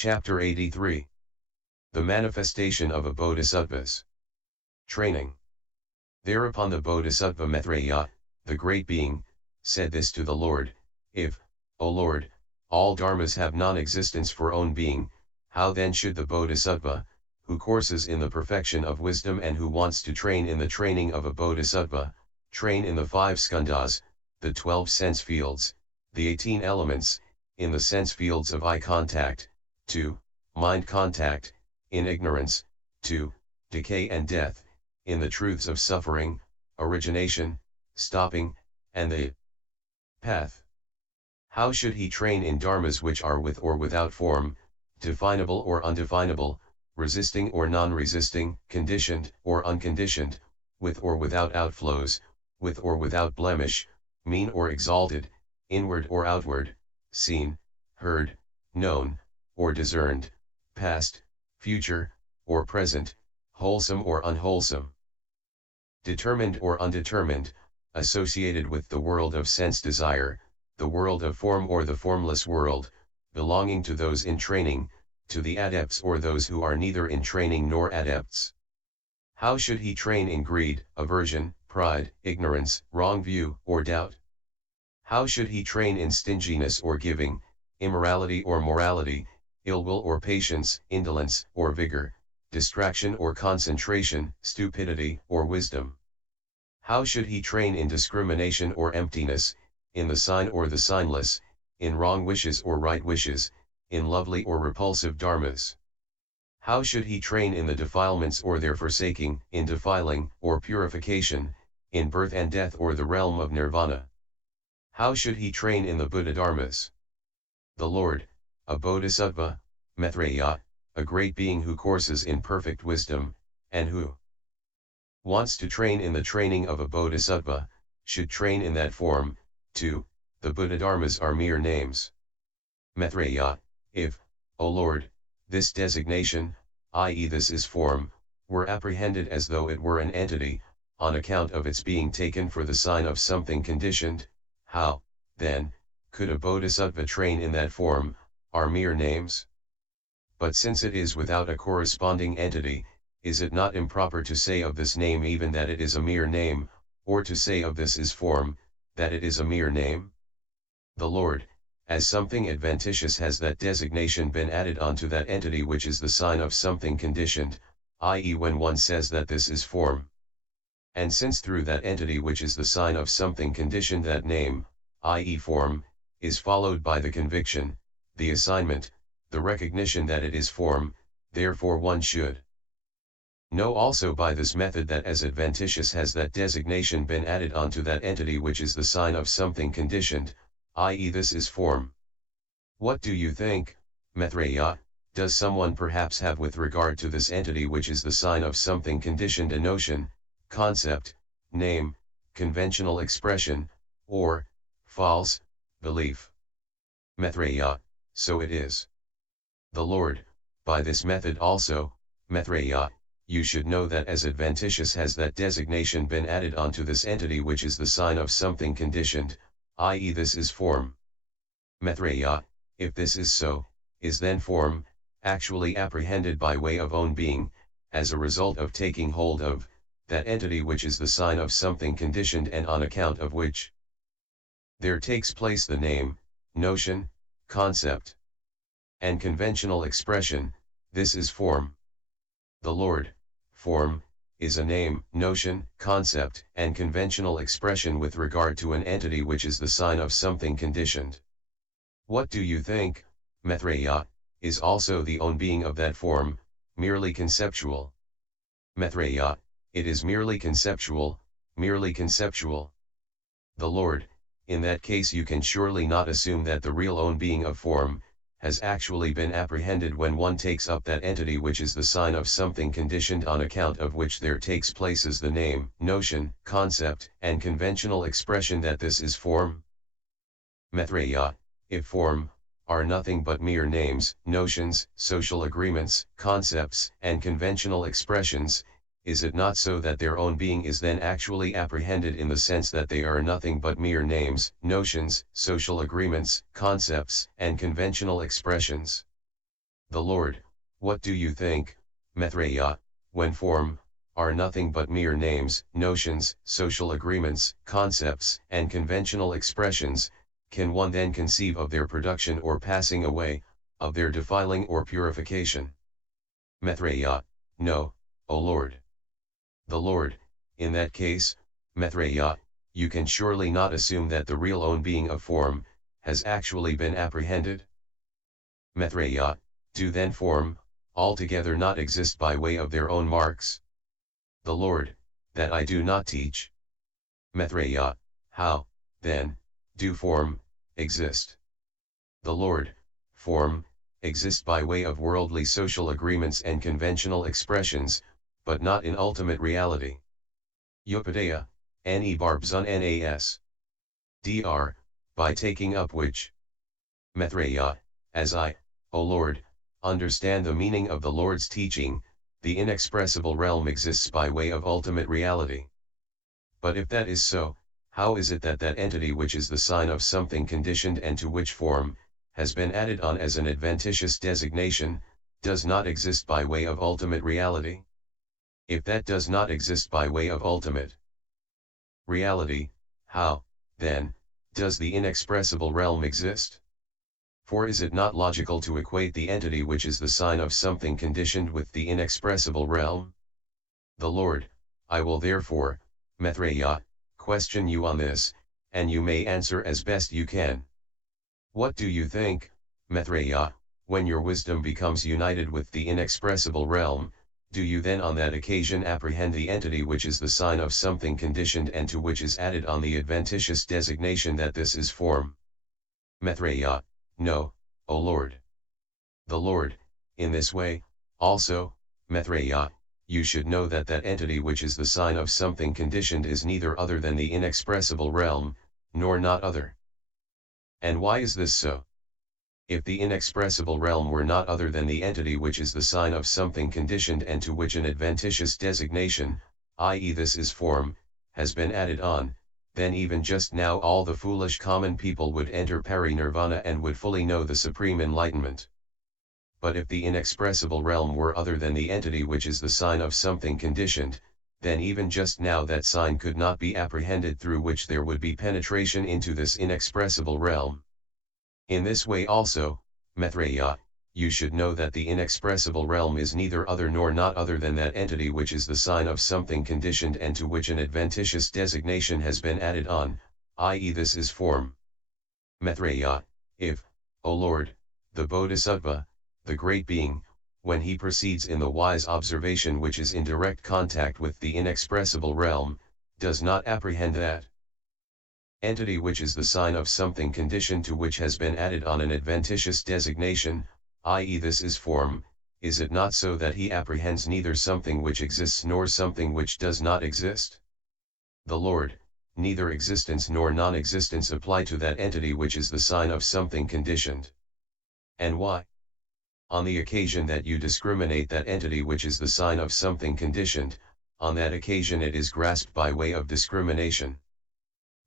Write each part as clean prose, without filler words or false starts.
Chapter 83. The Manifestation of a Bodhisattva's Training. Thereupon the Bodhisattva Maitreya, the Great Being, said this to the Lord: If, O Lord, all dharmas have non-existence for own being, how then should the Bodhisattva, who courses in the perfection of wisdom and who wants to train in the training of a Bodhisattva, train in the 5 skandhas, the 12 sense fields, the 18 elements, in the sense fields of eye contact, 2, mind contact, in ignorance, 2, decay and death, in the truths of suffering, origination, stopping, and the path? How should he train in dharmas which are with or without form, definable or undefinable, resisting or non-resisting, conditioned or unconditioned, with or without outflows, with or without blemish, mean or exalted, inward or outward, seen, heard, known, or discerned, past, future, or present, wholesome or unwholesome, determined or undetermined, associated with the world of sense desire, the world of form or the formless world, belonging to those in training, to the adepts or those who are neither in training nor adepts? How should he train in greed, aversion, pride, ignorance, wrong view, or doubt? How should he train in stinginess or giving, immorality or morality, ill will or patience, indolence or vigor, distraction or concentration, stupidity or wisdom? How should he train in discrimination or emptiness, in the sign or the signless, in wrong wishes or right wishes, in lovely or repulsive dharmas? How should he train in the defilements or their forsaking, in defiling or purification, in birth and death or the realm of nirvana? How should he train in the Buddha dharmas? The Lord, a Bodhisattva, Maitreya, a great being who courses in perfect wisdom, and who wants to train in the training of a Bodhisattva, should train in that form, too. The Buddha dharmas are mere names. Maitreya, if, O Lord, this designation, i.e. this is form, were apprehended as though it were an entity, on account of its being taken for the sign of something conditioned, how, then, could a Bodhisattva train in that form, are mere names? But since it is without a corresponding entity, is it not improper to say of this name even that it is a mere name, or to say of this is form, that it is a mere name? The Lord, as something adventitious, has that designation been added onto that entity which is the sign of something conditioned, i.e. when one says that this is form. And since through that entity which is the sign of something conditioned that name, i.e. form, is followed by the conviction, the assignment, the recognition that it is form, therefore one should know also by this method that as adventitious has that designation been added onto that entity which is the sign of something conditioned, i.e. this is form. What do you think, Maitreya, does someone perhaps have with regard to this entity which is the sign of something conditioned a notion, concept, name, conventional expression, or, false, belief? Maitreya, so it is. The Lord, by this method also, Maitreya, you should know that as adventitious has that designation been added onto this entity which is the sign of something conditioned, i.e. this is form. Maitreya, if this is so, is then form, actually apprehended by way of own being, as a result of taking hold of that entity which is the sign of something conditioned and on account of which there takes place the name, notion, concept, and conventional expression, this is form. The Lord, form, is a name, notion, concept, and conventional expression with regard to an entity which is the sign of something conditioned. What do you think, Maitreya, is also the own being of that form, merely conceptual? Maitreya, it is merely conceptual, merely conceptual. The Lord, in that case you can surely not assume that the real own being of form has actually been apprehended when one takes up that entity which is the sign of something conditioned on account of which there takes place as the name, notion, concept, and conventional expression that this is form. Maitreya, if form are nothing but mere names, notions, social agreements, concepts, and conventional expressions, is it not so that their own being is then actually apprehended in the sense that they are nothing but mere names, notions, social agreements, concepts, and conventional expressions? The Lord, what do you think, Maitreya, when form, are nothing but mere names, notions, social agreements, concepts, and conventional expressions, can one then conceive of their production or passing away, of their defiling or purification? Maitreya, no, O Lord. The Lord, in that case, Maitreya, you can surely not assume that the real own being of form, has actually been apprehended? Maitreya, do then form, altogether not exist by way of their own marks? The Lord, that I do not teach. Maitreya, how, then, do form, exist? The Lord, form, exist by way of worldly social agreements and conventional expressions, but not in ultimate reality. Upadaya, ne barbzun nas. Dr, by taking up which. Maitreya, as I, O Lord, understand the meaning of the Lord's teaching, the inexpressible realm exists by way of ultimate reality. But if that is so, how is it that that entity which is the sign of something conditioned and to which form, has been added on as an adventitious designation, does not exist by way of ultimate reality? If that does not exist by way of ultimate reality, how, then, does the inexpressible realm exist? For is it not logical to equate the entity which is the sign of something conditioned with the inexpressible realm? The Lord, I will therefore, Maitreya, question you on this, and you may answer as best you can. What do you think, Maitreya, when your wisdom becomes united with the inexpressible realm, do you then on that occasion apprehend the entity which is the sign of something conditioned and to which is added on the adventitious designation that this is form? Maitreya, no, O Lord. The Lord, in this way, also, Maitreya, you should know that that entity which is the sign of something conditioned is neither other than the inexpressible realm, nor not other. And why is this so? If the inexpressible realm were not other than the entity which is the sign of something conditioned and to which an adventitious designation, i.e. this is form, has been added on, then even just now all the foolish common people would enter parinirvana and would fully know the supreme enlightenment. But if the inexpressible realm were other than the entity which is the sign of something conditioned, then even just now that sign could not be apprehended through which there would be penetration into this inexpressible realm. In this way also, Maitreya, you should know that the inexpressible realm is neither other nor not other than that entity which is the sign of something conditioned and to which an adventitious designation has been added on, i.e. this is form. Maitreya, if, O Lord, the Bodhisattva, the great being, when he proceeds in the wise observation which is in direct contact with the inexpressible realm, does not apprehend that entity which is the sign of something conditioned to which has been added on an adventitious designation, i.e. this is form, is it not so that he apprehends neither something which exists nor something which does not exist? The Lord, neither existence nor non-existence apply to that entity which is the sign of something conditioned. And why? On the occasion that you discriminate that entity which is the sign of something conditioned, on that occasion it is grasped by way of discrimination.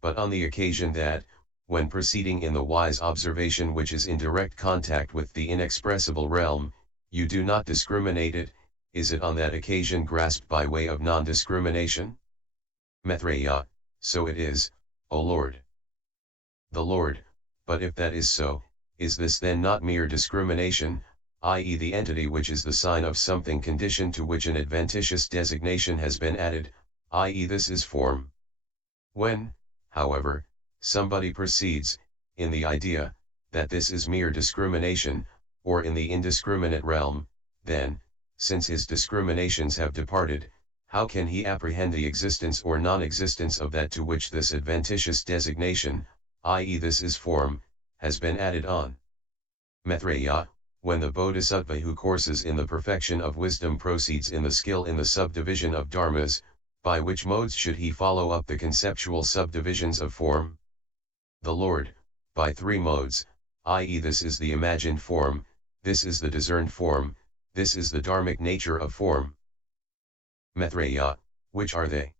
But on the occasion that, when proceeding in the wise observation which is in direct contact with the inexpressible realm, you do not discriminate it, is it on that occasion grasped by way of non-discrimination? Maitreya, so it is, O Lord. The Lord, but if that is so, is this then not mere discrimination, i.e. the entity which is the sign of something conditioned to which an adventitious designation has been added, i.e. this is form? When, however, somebody proceeds, in the idea, that this is mere discrimination, or in the indiscriminate realm, then, since his discriminations have departed, how can he apprehend the existence or non-existence of that to which this adventitious designation, i.e. this is form, has been added on? Maitreya, when the Bodhisattva who courses in the perfection of wisdom proceeds in the skill in the subdivision of dharmas, by which modes should he follow up the conceptual subdivisions of form? The Lord, by 3 modes, i.e. this is the imagined form, this is the discerned form, this is the dharmic nature of form. Maitreya, which are they?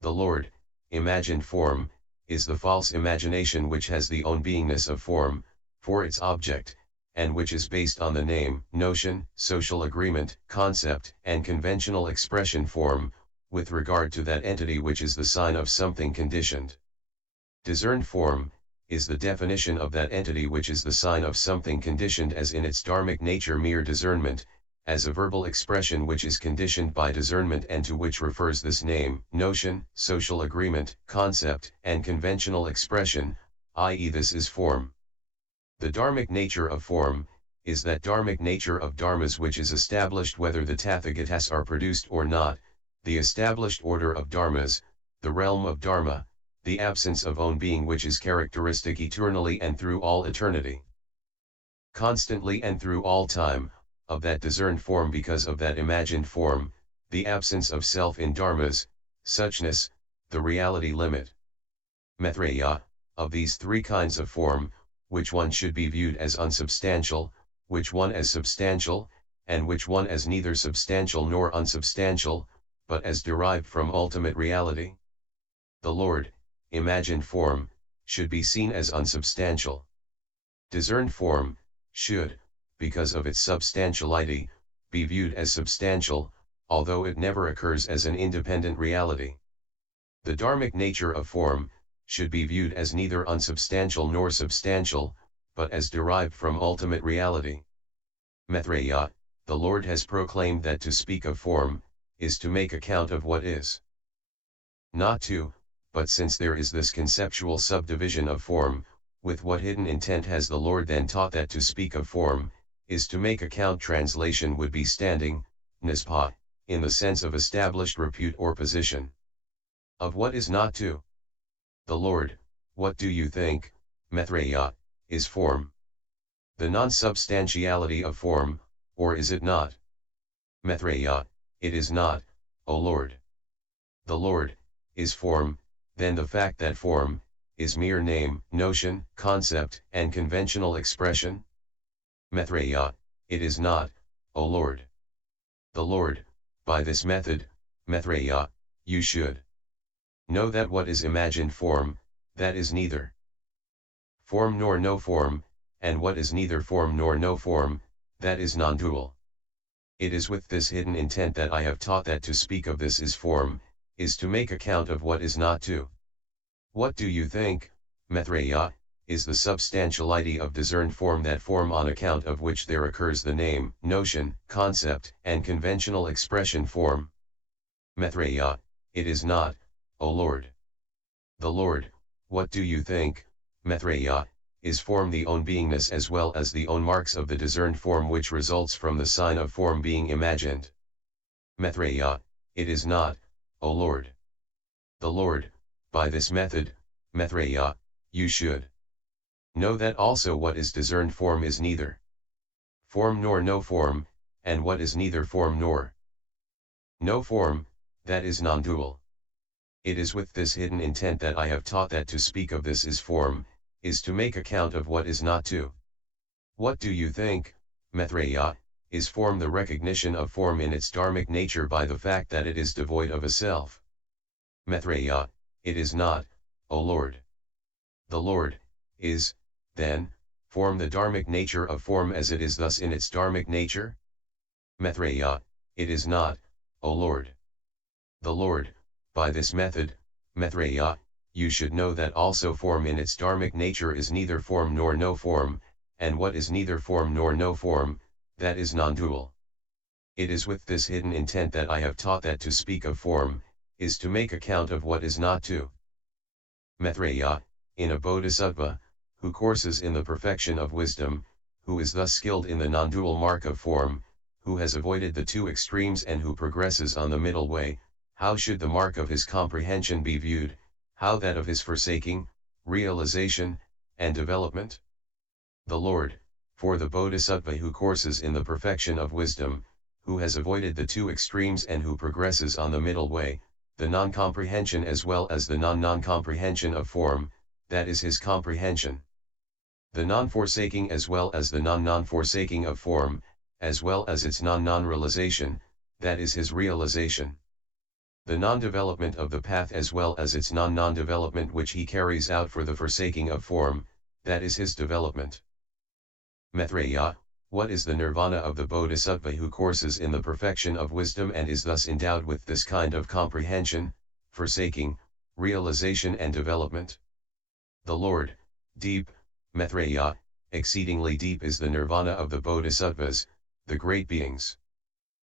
The Lord, imagined form, is the false imagination which has the own beingness of form, for its object, and which is based on the name, notion, social agreement, concept, and conventional expression form, with regard to that entity which is the sign of something conditioned. Discerned form is the definition of that entity which is the sign of something conditioned as in its dharmic nature mere discernment, as a verbal expression which is conditioned by discernment and to which refers this name, notion, social agreement, concept, and conventional expression, i.e. this is form. The dharmic nature of form is that dharmic nature of dharmas which is established whether the tathagatas are produced or not, the established order of dharmas, the realm of dharma, the absence of own being which is characteristic eternally and through all eternity. Constantly and through all time, of that discerned form because of that imagined form, the absence of self in dharmas, suchness, the reality limit. Maitreya, of these three kinds of form, which one should be viewed as unsubstantial, which one as substantial, and which one as neither substantial nor unsubstantial, but as derived from ultimate reality? The Lord, imagined form, should be seen as unsubstantial. Discerned form, should, because of its substantiality, be viewed as substantial, although it never occurs as an independent reality. The dharmic nature of form, should be viewed as neither unsubstantial nor substantial, but as derived from ultimate reality. Maitreya, the Lord has proclaimed that to speak of form, is to make account of what is not to, but since there is this conceptual subdivision of form, with what hidden intent has the Lord then taught that to speak of form, is to make account? Translation would be standing, nispa, in the sense of established repute or position. Of what is not to? The Lord, what do you think, Maitreya, is form? The non-substantiality of form, or is it not? Maitreya, it is not, O Lord. The Lord, is form, then the fact that form, is mere name, notion, concept, and conventional expression? Maitreya, it is not, O Lord. The Lord, by this method, Maitreya, you should know that what is imagined form, that is neither form nor no form, and what is neither form nor no form, that is non-dual. It is with this hidden intent that I have taught that to speak of this is form, is to make account of what is not to. What do you think, Maitreya, is the substantiality of discerned form, that form on account of which there occurs the name, notion, concept, and conventional expression form? Maitreya, it is not, O Lord. The Lord, what do you think, Maitreya, is form the own beingness as well as the own marks of the discerned form which results from the sign of form being imagined? Maitreya, it is not, O Lord. The Lord, by this method, Maitreya, you should know that also what is discerned form is neither form nor no form, and what is neither form nor no form, that is non-dual. It is with this hidden intent that I have taught that to speak of this is form, is to make account of what is not to. What do you think, Maitreya, is form? The recognition of form in its dharmic nature by the fact that it is devoid of a self. Maitreya, it is not, O Lord. The Lord, is, then, form the dharmic nature of form as it is thus in its dharmic nature? Maitreya, it is not, O Lord. The Lord, by this method, Maitreya, you should know that also form in its dharmic nature is neither form nor no form, and what is neither form nor no form, that is non-dual. It is with this hidden intent that I have taught that to speak of form, is to make account of what is not to. Maitreya, in a bodhisattva, who courses in the perfection of wisdom, who is thus skilled in the non-dual mark of form, who has avoided the two extremes and who progresses on the middle way, how should the mark of his comprehension be viewed, how that of his forsaking, realization, and development? The Lord, for the bodhisattva who courses in the perfection of wisdom, who has avoided the two extremes and who progresses on the middle way, the non-comprehension as well as the non-comprehension of form, that is his comprehension. The non-forsaking as well as the non-forsaking of form, as well as its non-realization, that is his realization. The non-development of the path as well as its non-development which he carries out for the forsaking of form, that is his development. Maitreya, what is the nirvana of the bodhisattva who courses in the perfection of wisdom and is thus endowed with this kind of comprehension, forsaking, realization and development? The Lord, deep, Maitreya, exceedingly deep is the nirvana of the bodhisattvas, the great beings.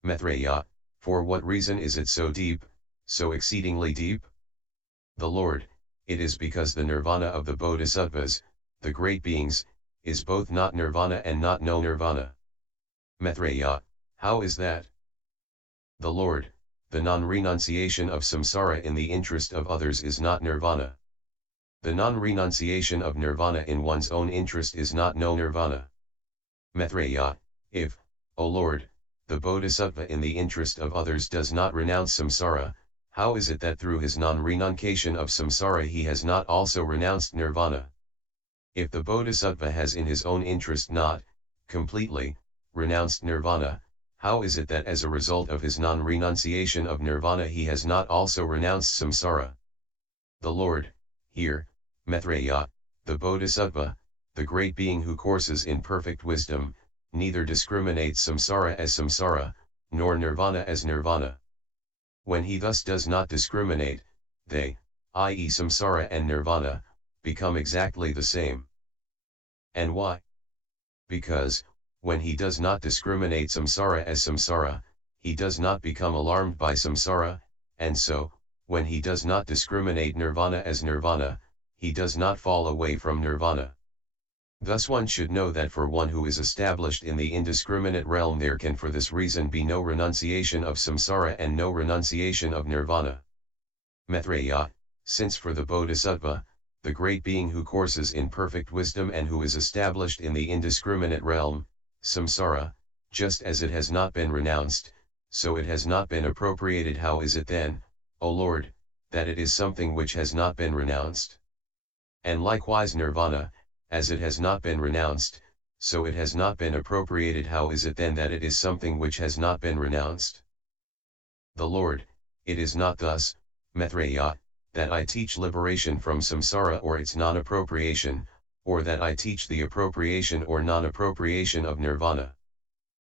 Maitreya, for what reason is it so deep, so exceedingly deep? The Lord, it is because the nirvana of the bodhisattvas, the great beings, is both not nirvana and not no nirvana. Maitreya, how is that? The Lord, the non-renunciation of samsara in the interest of others is not nirvana. The non-renunciation of nirvana in one's own interest is not no nirvana. Maitreya, if, O Lord, the bodhisattva in the interest of others does not renounce samsara, how is it that through his non-renunciation of samsara he has not also renounced nirvana? If the bodhisattva has in his own interest not, completely, renounced nirvana, how is it that as a result of his non-renunciation of nirvana he has not also renounced samsara? The Lord, here, Maitreya, the bodhisattva, the great being who courses in perfect wisdom, neither discriminates samsara as samsara, nor nirvana as nirvana. When he thus does not discriminate, they, i.e. samsara and nirvana, become exactly the same. And why? Because, when he does not discriminate samsara as samsara, he does not become alarmed by samsara, and so, when he does not discriminate nirvana as nirvana, he does not fall away from nirvana. Thus one should know that for one who is established in the indiscriminate realm there can for this reason be no renunciation of samsara and no renunciation of nirvana. Maitreya, since for the bodhisattva, the great being who courses in perfect wisdom and who is established in the indiscriminate realm, samsara, just as it has not been renounced, so it has not been appropriated, how is it then, O Lord, that it is something which has not been renounced? And likewise nirvana, as it has not been renounced, so it has not been appropriated, how is it then that it is something which has not been renounced? The Lord, it is not thus, Maitreya, that I teach liberation from samsara or its non-appropriation, or that I teach the appropriation or non-appropriation of nirvana.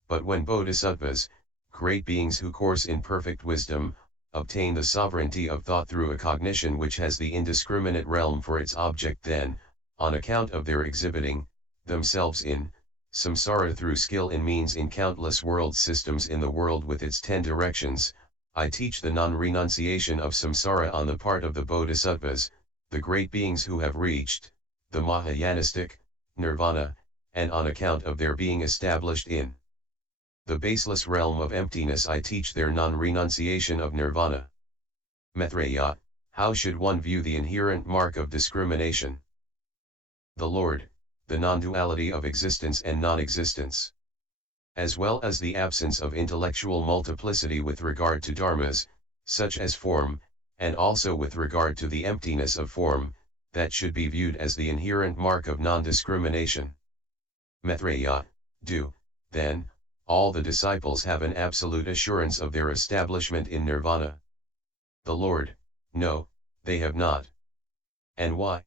But when bodhisattvas, great beings who course in perfect wisdom, obtain the sovereignty of thought through a cognition which has the indiscriminate realm for its object, then, on account of their exhibiting themselves in samsara through skill in means in countless world systems in the world with its 10 directions, I teach the non-renunciation of samsara on the part of the bodhisattvas, the great beings who have reached the Mahayanistic nirvana, and on account of their being established in the baseless realm of emptiness I teach their non-renunciation of nirvana. Maitreya, how should one view the inherent mark of discrimination? The Lord, the non-duality of existence and non-existence, as well as the absence of intellectual multiplicity with regard to dharmas, such as form, and also with regard to the emptiness of form, that should be viewed as the inherent mark of non-discrimination. Maitreya, do, then, all the disciples have an absolute assurance of their establishment in nirvana? The Lord, no, they have not. And why?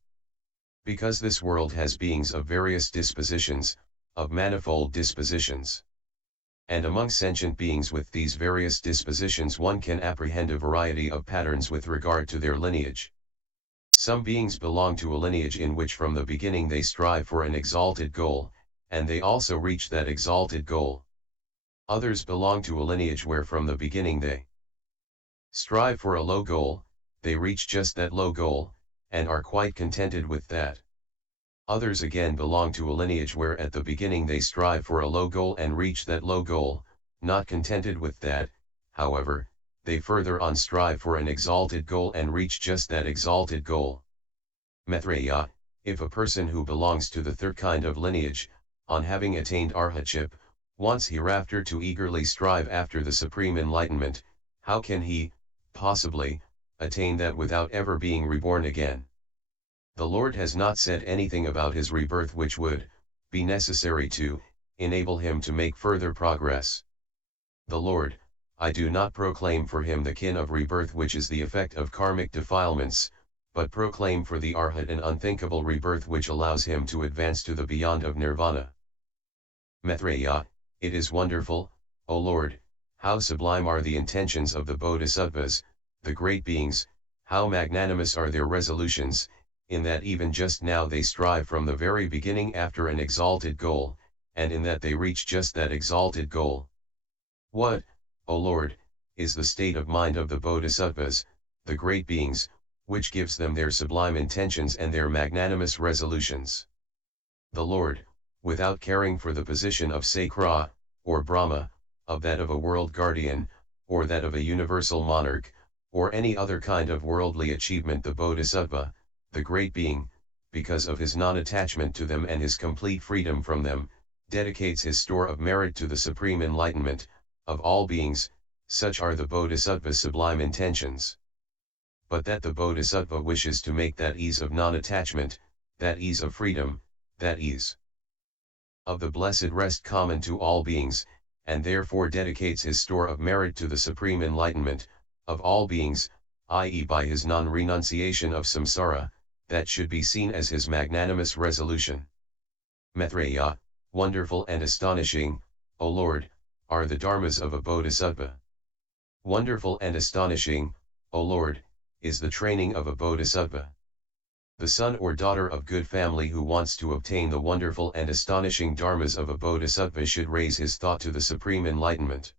Because this world has beings of various dispositions, of manifold dispositions. And among sentient beings with these various dispositions one can apprehend a variety of patterns with regard to their lineage. Some beings belong to a lineage in which from the beginning they strive for an exalted goal, and they also reach that exalted goal. Others belong to a lineage where from the beginning they strive for a low goal, they reach just that low goal, and are quite contented with that. Others again belong to a lineage where at the beginning they strive for a low goal and reach that low goal, not contented with that, however, they further on strive for an exalted goal and reach just that exalted goal. Maitreya, if a person who belongs to the third kind of lineage, on having attained arhatship, wants hereafter to eagerly strive after the supreme enlightenment, how can he, possibly, attain that without ever being reborn again? The Lord has not said anything about his rebirth which would be necessary to enable him to make further progress. The Lord, I do not proclaim for him the kin of rebirth which is the effect of karmic defilements, but proclaim for the arhat an unthinkable rebirth which allows him to advance to the beyond of nirvana. Maitreya, it is wonderful, O Lord, how sublime are the intentions of the Bodhisattvas, the great beings, how magnanimous are their resolutions, in that even just now they strive from the very beginning after an exalted goal, and in that they reach just that exalted goal. What, O Lord, is the state of mind of the Bodhisattvas, the great beings, which gives them their sublime intentions and their magnanimous resolutions? The Lord, without caring for the position of Sakra, or Brahma, of that of a world guardian, or that of a universal monarch, or any other kind of worldly achievement, the Bodhisattva, the great being, because of his non-attachment to them and his complete freedom from them, dedicates his store of merit to the supreme enlightenment of all beings. Such are the Bodhisattva's sublime intentions. But that the Bodhisattva wishes to make that ease of non-attachment, that ease of freedom, that ease of the blessed rest common to all beings, and therefore dedicates his store of merit to the supreme enlightenment of all beings, i.e. by his non-renunciation of samsara, that should be seen as his magnanimous resolution. Maitreya, wonderful and astonishing, O Lord, are the dharmas of a bodhisattva. Wonderful and astonishing, O Lord, is the training of a bodhisattva. The son or daughter of good family who wants to obtain the wonderful and astonishing dharmas of a bodhisattva should raise his thought to the supreme enlightenment.